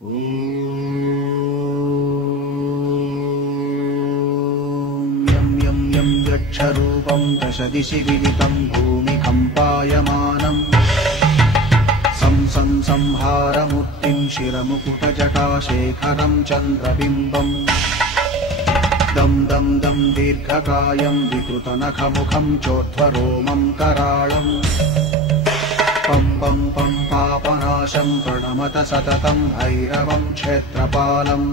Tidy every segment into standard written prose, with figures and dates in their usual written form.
यं यं यं यक्षरूपं दशदिशि विदितं भूमिकम्पायमानम् संहारमूर्तिं शिरमुकुटजटाशेखरं चन्द्रबिम्बम् दं दं दं दीर्घकायं विकृतनखमुखं चोर्ध्वरोमं कराळम् पं पं पं पापनाशं प्रणमत सततं भैरवं क्षेत्रपालम्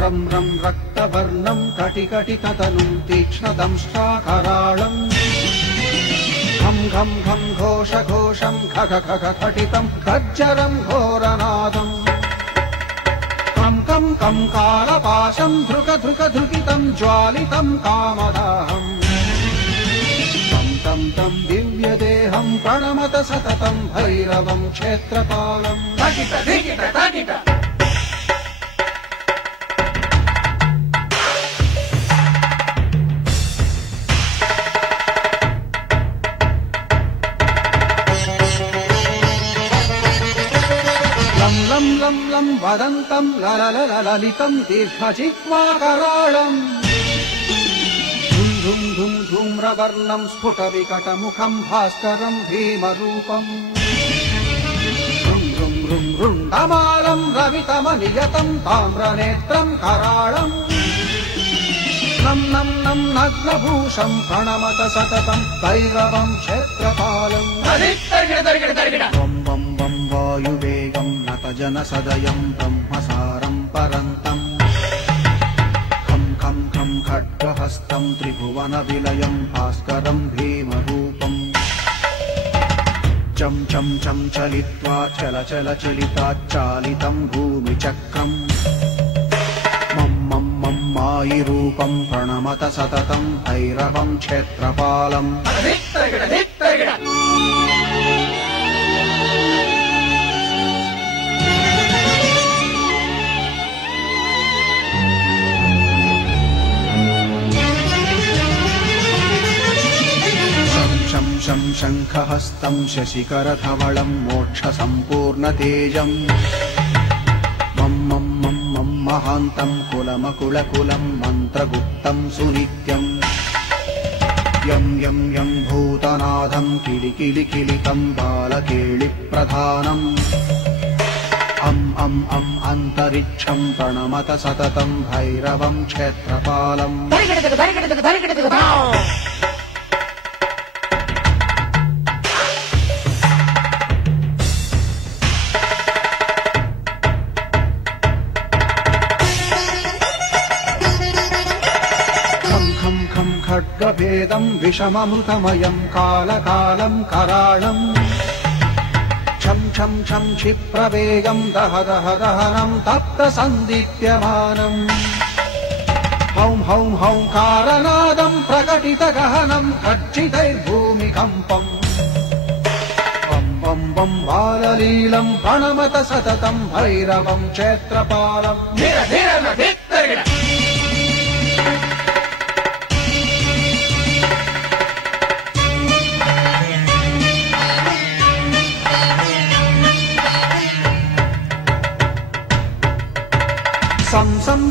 रं रं रक्तवर्णं कटिकटिततनुं तीक्ष्णदंष्ट्राकराळम् घं घं घं घोषघोषं खग खग खटितं खज्जरं घोरनादम् कं कं कं कालपाशं धृक धृक धृकितं ज्वालितं कामदाहम् तं तं तं दिव्यदेहं प्रणमत सततं भैरवं क्षेत्रपालम् लं लं लं वदन्तं ललितं दीर्घजिह्वाकराळम् धुं धुं धुं धूम्रवर्णं स्फुटविकटमुखं भास्करं भीमरूपम् ऋं ऋं ऋं ऋण्डमालं रवितमनियतं ताम्रनेत्रं कराळम् नं नं नं नग्नभूषं प्रणमत सततं भैरवं क्षेत्रपालम् वं वं वायुवेगं नतजनसदयं ब्रह्मसारं परन्तम् खं खं खं खड्गहस्तं त्रिभुवनविलयं भास्करं भीमरूपम् चं चं चं चलित्वा चल चल चलिताच्चालितं भूमिचक्रम् मं मं मं मायिरूपं प्रणमत सततं भैरवं क्षेत्रपालम् शं शङ्खहस्तं शशिकरधवलं मोक्षसम्पूर्णतेजम् मं मं मं मं महान्तं कुलमकुलकुलं मन्त्रगुप्तं सुनित्यम् यं यं यं भूतनाथं किलिकिलिकिलितं बालकेलिप्रधानम् अं अन्तरिक्षं प्रणमत सततं भैरवं क्षेत्रपालम् खड्गभेदं विषममृतमयं कालकालं कराळम् छं छं छं क्षिप्रवेगं दह दह दहनं तप्तसन्दीप्यमानम् हौं हौं हौंकारनादं प्रकटितगहनं खच्चितैर्भूमिकम्पम् वं वं वं बाललीलं प्रणमत सततं भैरवं क्षेत्रपालम्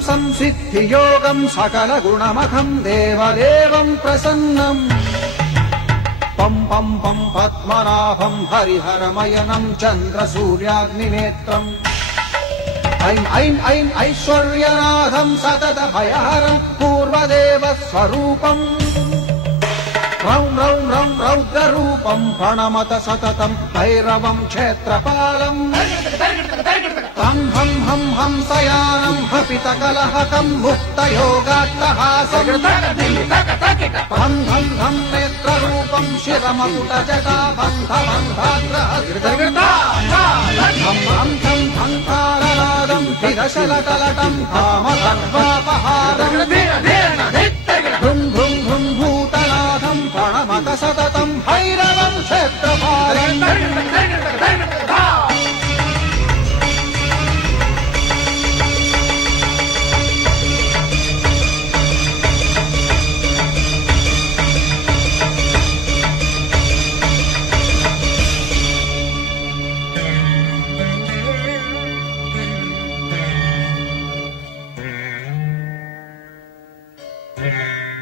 संसिद्धियोगं सकलगुणमखं देवदेवं प्रसन्नम् पं पं पं पद्मनाभं हरिहरमयनं चन्द्रसूर्याग्निनेत्रम् ऐं ऐं ऐं ऐश्वर्यनाथं सततभयहरं पूर्वदेवस्वरूपम् रौं रौं रौं रौद्ररूपं प्रणमत सततं भैरवं क्षेत्रपालम् हं हं हं हंसयानं हपितकलहकं मुक्तयोगाट्टहासम् हं हं हं नेत्ररूपं शिरमकुटजटाबन्धबन्धाग्रहं हं हं हंकारनादं विरशलकलटं कामसर्वापहारम् भृं भृं भृं भूतनाथं प्रणमत सततं भैरवं क्षेत्रपालम् ॐ